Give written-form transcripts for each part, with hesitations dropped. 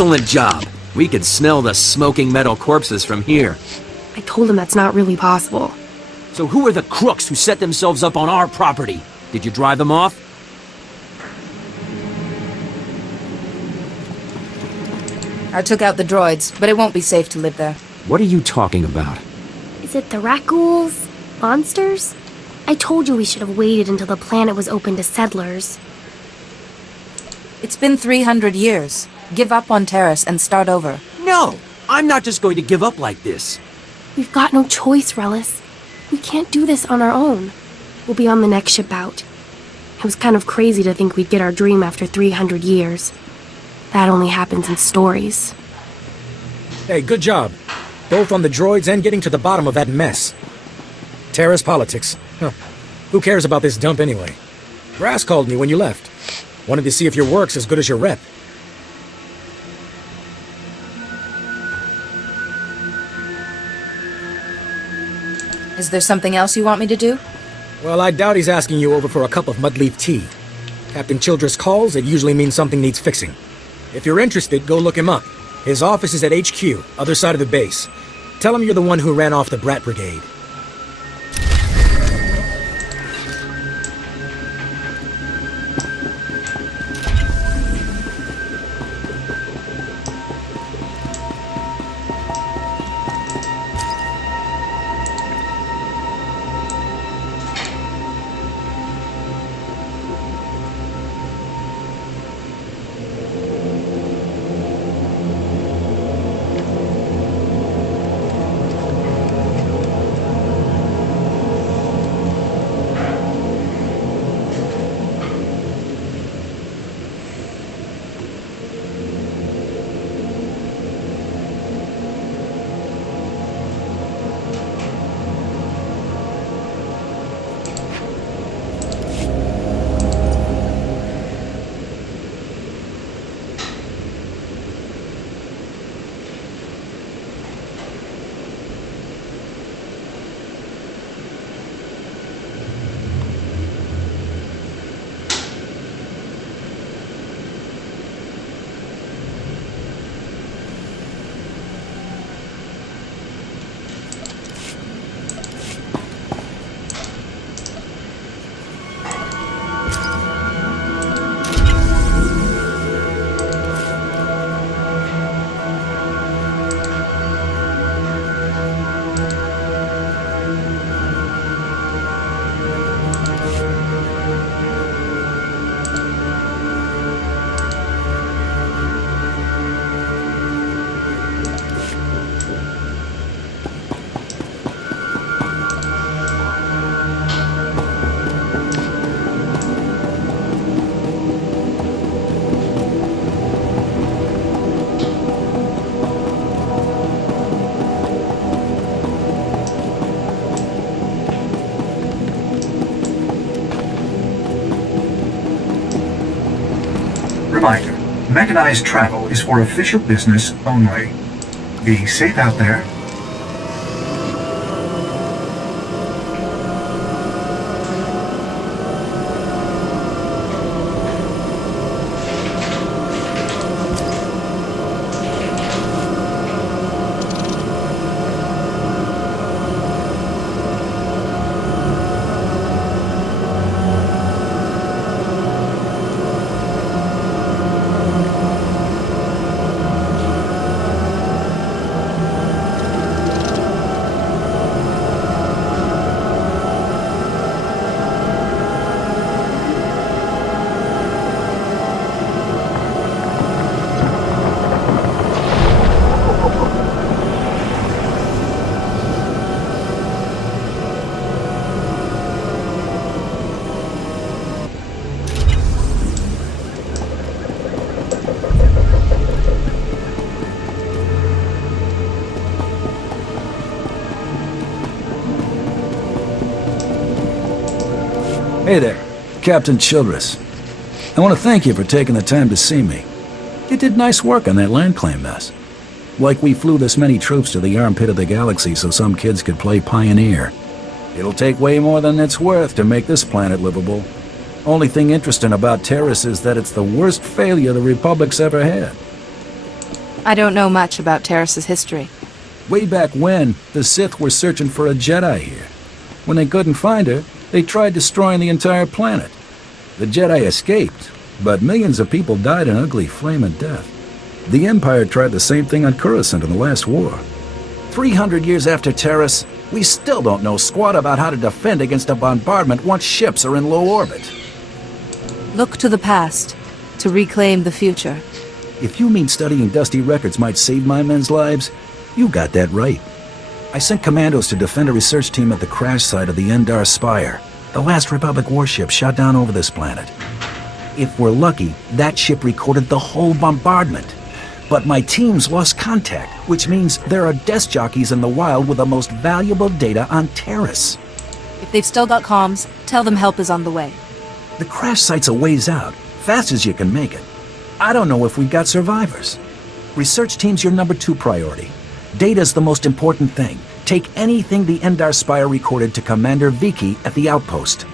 Excellent job. We could smell the smoking metal corpses from here. I told him that's not really possible. So who are the crooks who set themselves up on our property? Did you drive them off? I took out the droids, but it won't be safe to live there. What are you talking about? Is it the Rakghouls? Monsters? I told you we should have waited until the planet was open to settlers. It's been 300 years. Give up on Terrace and start over. No! I'm not just going to give up like this. We've got no choice, Relis. We can't do this on our own. We'll be on the next ship out. It was kind of crazy to think we'd get our dream after 300 years. That only happens in stories. Hey, good job. Both on the droids and getting to the bottom of that mess. Terrace politics. Huh. Who cares about this dump anyway? Brass called me when you left. Wanted to see if your work's as good as your rep. Is there something else you want me to do? Well, I doubt he's asking you over for a cup of mudleaf tea. Captain Childress calls, it usually means something needs fixing. If you're interested, go look him up. His office is at HQ, other side of the base. Tell him you're the one who ran off the Brat Brigade. Reminder, mechanized travel is for official business only. Be safe out there. Hey there, Captain Childress. I want to thank you for taking the time to see me. You did nice work on that land claim mess. Like we flew this many troops to the armpit of the galaxy so some kids could play pioneer. It'll take way more than it's worth to make this planet livable. Only thing interesting about Terrace is that it's the worst failure the Republic's ever had. I don't know much about Terrace's history. Way back when, the Sith were searching for a Jedi here. When they couldn't find her, they tried destroying the entire planet. The Jedi escaped, but millions of people died an ugly flame of death. The Empire tried the same thing on Coruscant in the last war. 300 years after Terrace, we still don't know squat about how to defend against a bombardment once ships are in low orbit. Look to the past, to reclaim the future. If you mean studying dusty records might save my men's lives, you got that right. I sent commandos to defend a research team at the crash site of the Endar Spire, the last Republic warship shot down over this planet. If we're lucky, that ship recorded the whole bombardment. But my teams lost contact, which means there are desk jockeys in the wild with the most valuable data on Terrace. If they've still got comms, tell them help is on the way. The crash site's a ways out, fast as you can make it. I don't know if we've got survivors. Research team's your number 2 priority. Data's the most important thing. Take anything the Endar Spire recorded to Commander Viki at the outpost.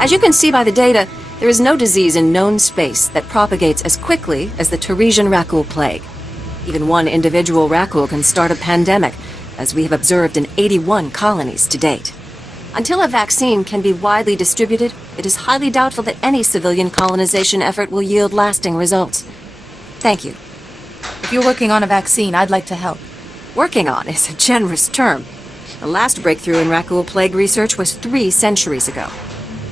As you can see by the data, there is no disease in known space that propagates as quickly as the Teresian Rakul plague. Even one individual Rakul can start a pandemic, as we have observed in 81 colonies to date. Until a vaccine can be widely distributed, it is highly doubtful that any civilian colonization effort will yield lasting results. Thank you. If you're working on a vaccine, I'd like to help. Working on is a generous term. The last breakthrough in Rakul plague research was 3 centuries ago.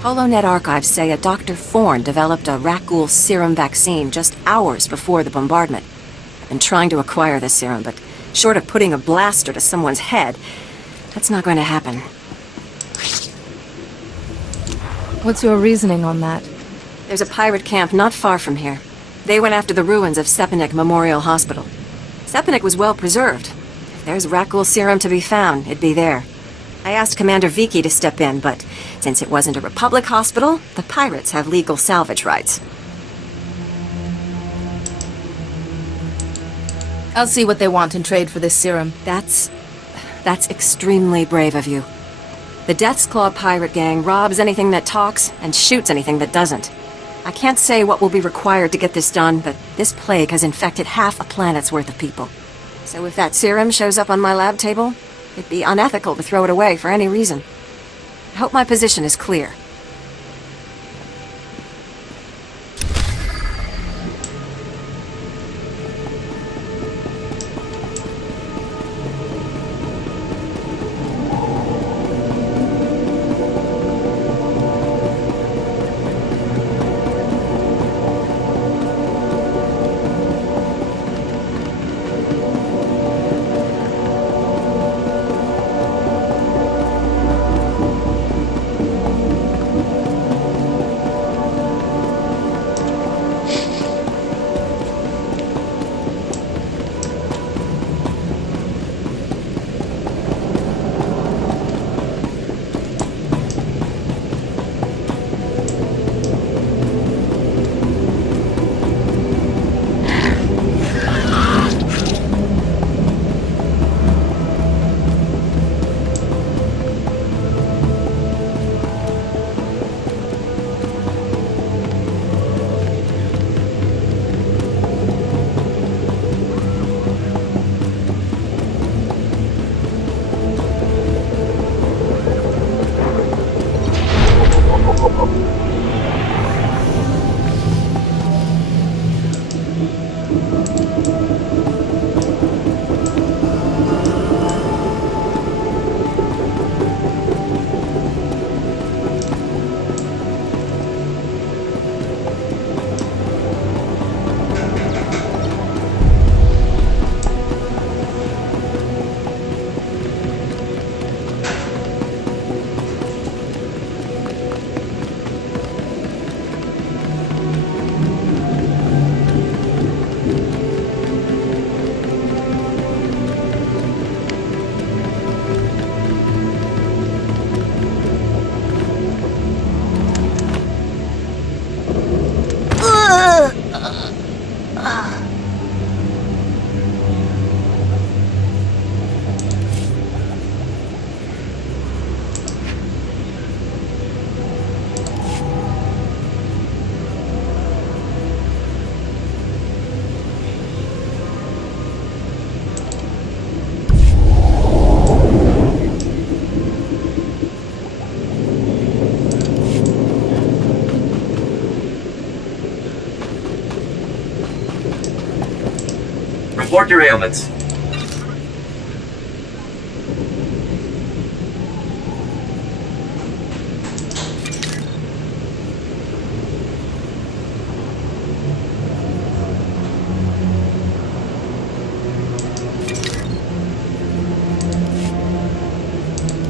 HoloNet archives say a Dr. Forn developed a Rakul serum vaccine just hours before the bombardment. I've been trying to acquire this serum, but short of putting a blaster to someone's head, that's not going to happen. What's your reasoning on that? There's a pirate camp not far from here. They went after the ruins of Sepanik Memorial Hospital. Sepanik was well preserved. If there's Rakul serum to be found, it'd be there. I asked Commander Viki to step in, but since it wasn't a Republic hospital, the pirates have legal salvage rights. I'll see what they want in trade for this serum. That's extremely brave of you. The Death's Claw pirate gang robs anything that talks and shoots anything that doesn't. I can't say what will be required to get this done, but this plague has infected half a planet's worth of people. So if that serum shows up on my lab table, it'd be unethical to throw it away for any reason. I hope my position is clear. Report your ailments.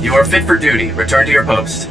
You are fit for duty. Return to your post.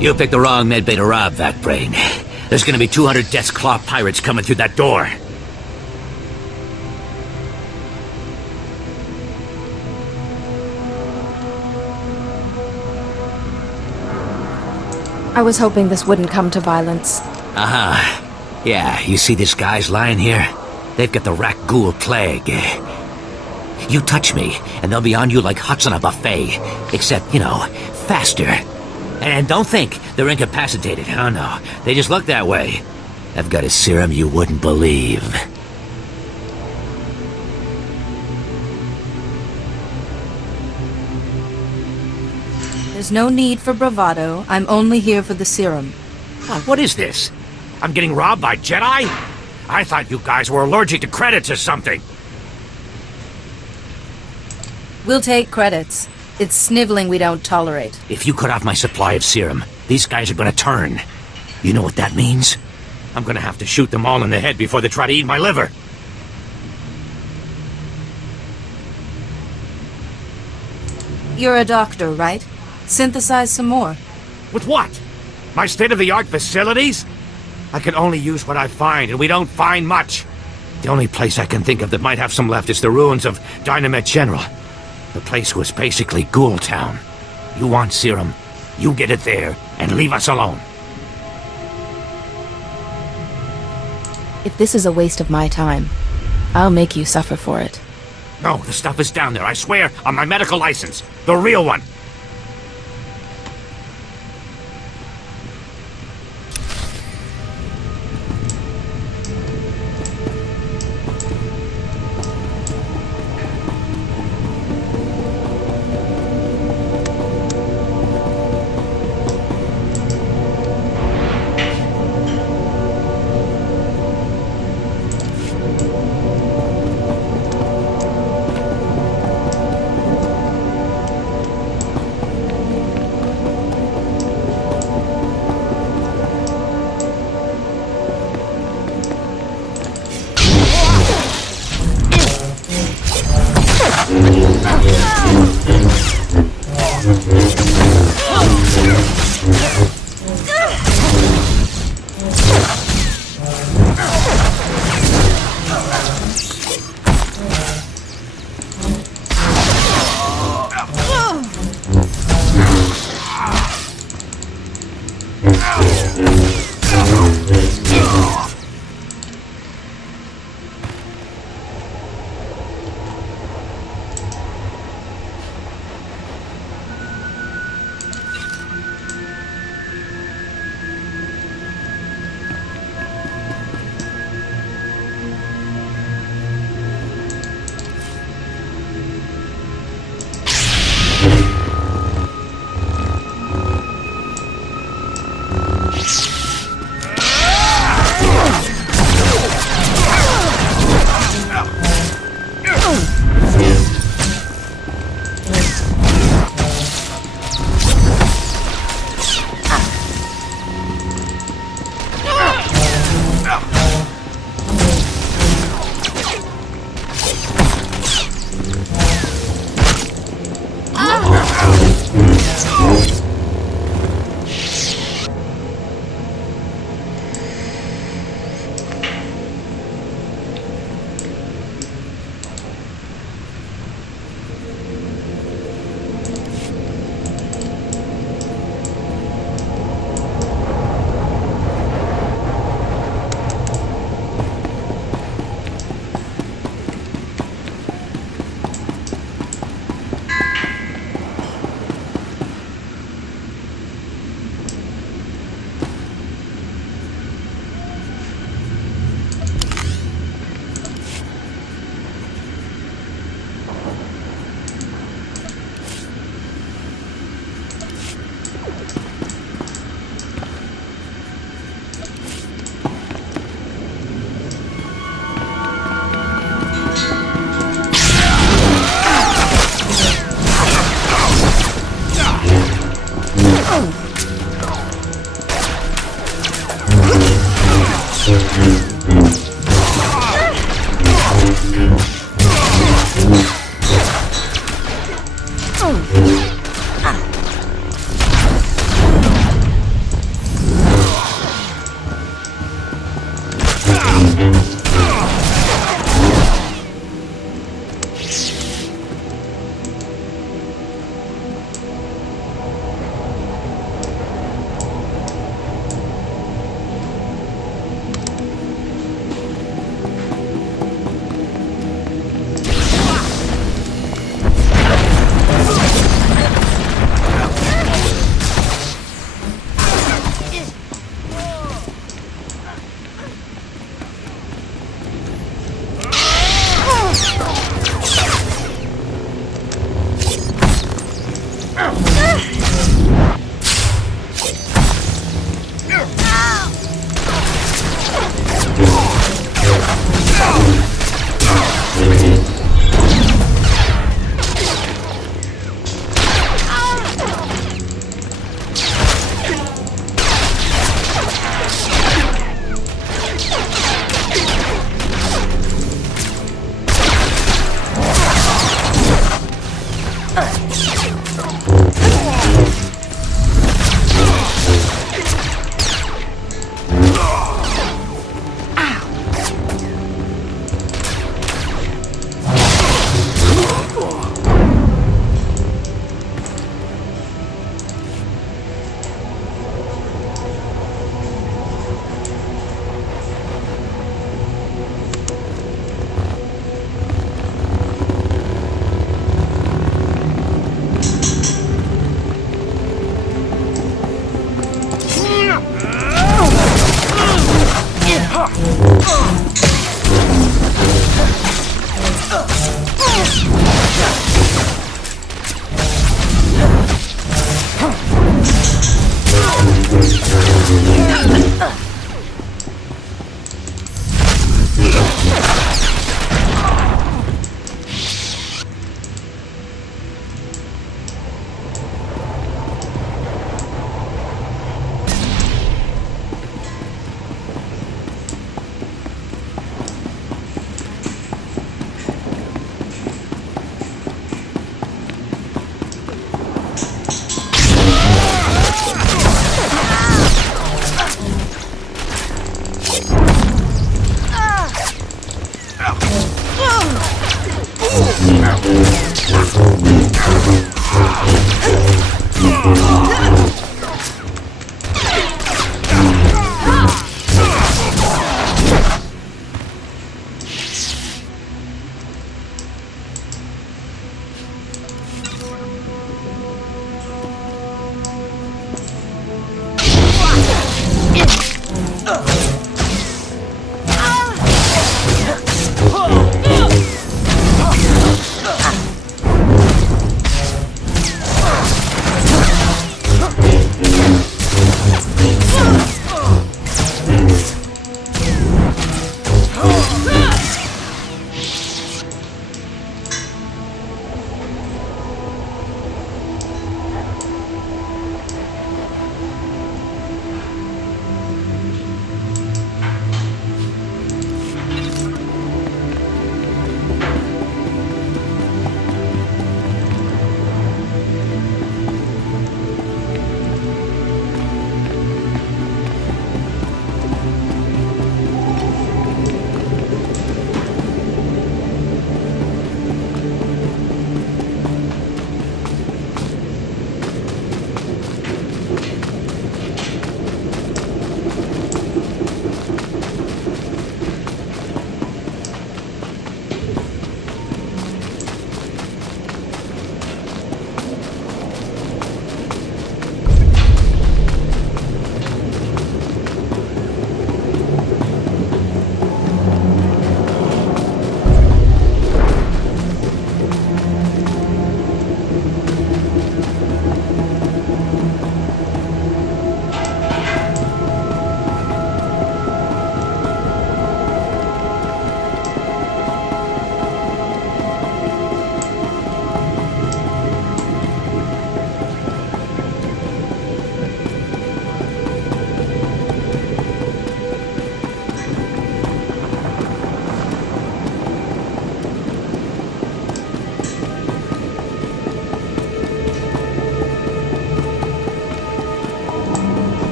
You picked the wrong medbay to rob, that brain. There's gonna be 200 Death's Claw pirates coming through that door. I was hoping this wouldn't come to violence. Uh-huh. Yeah, you see these guys lying here? They've got the Rak-Ghoul plague. You touch me, and they'll be on you like huts on a buffet. Except, you know, faster. And don't think they're incapacitated. Oh no, they just look that way. I've got a serum you wouldn't believe. There's no need for bravado. I'm only here for the serum. What is this? I'm getting robbed by Jedi? I thought you guys were allergic to credits or something. We'll take credits. It's sniveling we don't tolerate. If you cut off my supply of serum, these guys are gonna turn. You know what that means? I'm gonna have to shoot them all in the head before they try to eat my liver. You're a doctor, right? Synthesize some more. With what? My state-of-the-art facilities? I can only use what I find, and we don't find much. The only place I can think of that might have some left is the ruins of Dynamet General. The place was basically Ghoul Town. You want serum, you get it there, and leave us alone. If this is a waste of my time, I'll make you suffer for it. No, the stuff is down there, I swear, on my medical license. The real one.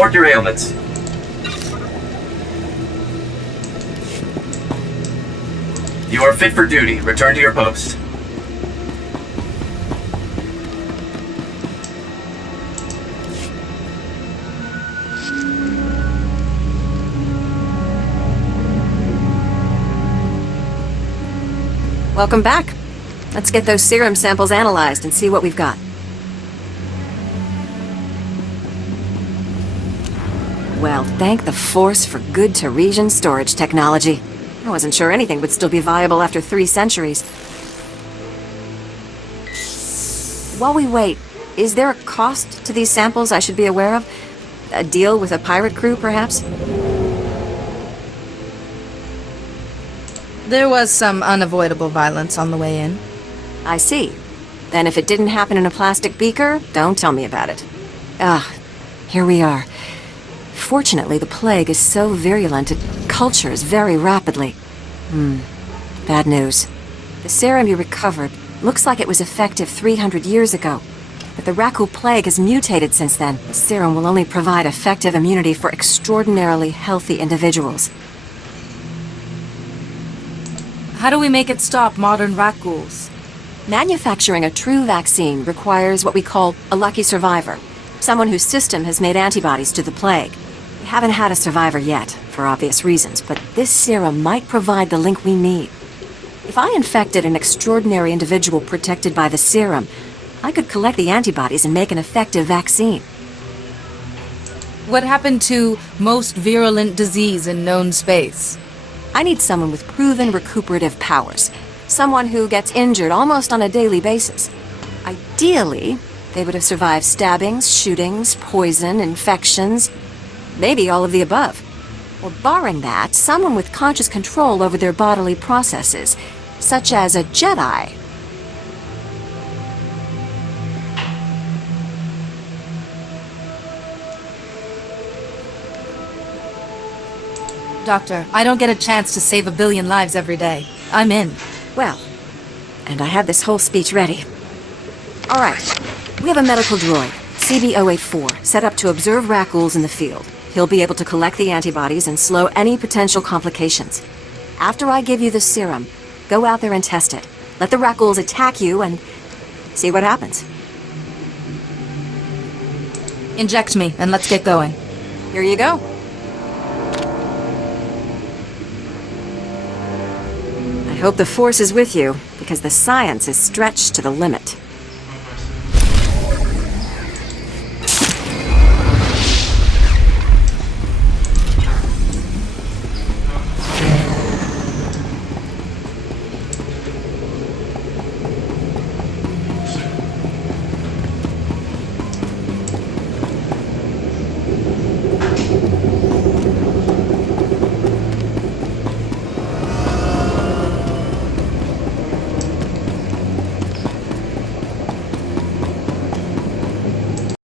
Report your ailments. You are fit for duty. Return to your post. Welcome back. Let's get those serum samples analyzed and see what we've got. Well, thank the Force for good Teresian storage technology. I wasn't sure anything would still be viable after 3 centuries. While we wait, is there a cost to these samples I should be aware of? A deal with a pirate crew, perhaps? There was some unavoidable violence on the way in. I see. Then if it didn't happen in a plastic beaker, don't tell me about it. Here we are. Fortunately, the plague is so virulent it cultures very rapidly. Bad news. The serum you recovered looks like it was effective 300 years ago. But the Rakul plague has mutated since then. The serum will only provide effective immunity for extraordinarily healthy individuals. How do we make it stop modern Rakuls? Manufacturing a true vaccine requires what we call a lucky survivor. Someone whose system has made antibodies to the plague. We haven't had a survivor yet, for obvious reasons, but this serum might provide the link we need. If I infected an extraordinary individual protected by the serum, I could collect the antibodies and make an effective vaccine. What happened to most virulent disease in known space? I need someone with proven recuperative powers. Someone who gets injured almost on a daily basis. Ideally, they would have survived stabbings, shootings, poison, infections, maybe all of the above. Or barring that, someone with conscious control over their bodily processes, such as a Jedi. Doctor, I don't get a chance to save 1 billion lives every day. I'm in. Well, and I had this whole speech ready. All right, we have a medical droid, CB-084, set up to observe Rakuls in the field. He'll be able to collect the antibodies and slow any potential complications. After I give you the serum, go out there and test it. Let the Rakuls attack you and see what happens. Inject me, and let's get going. Here you go. I hope the Force is with you, because the science is stretched to the limit.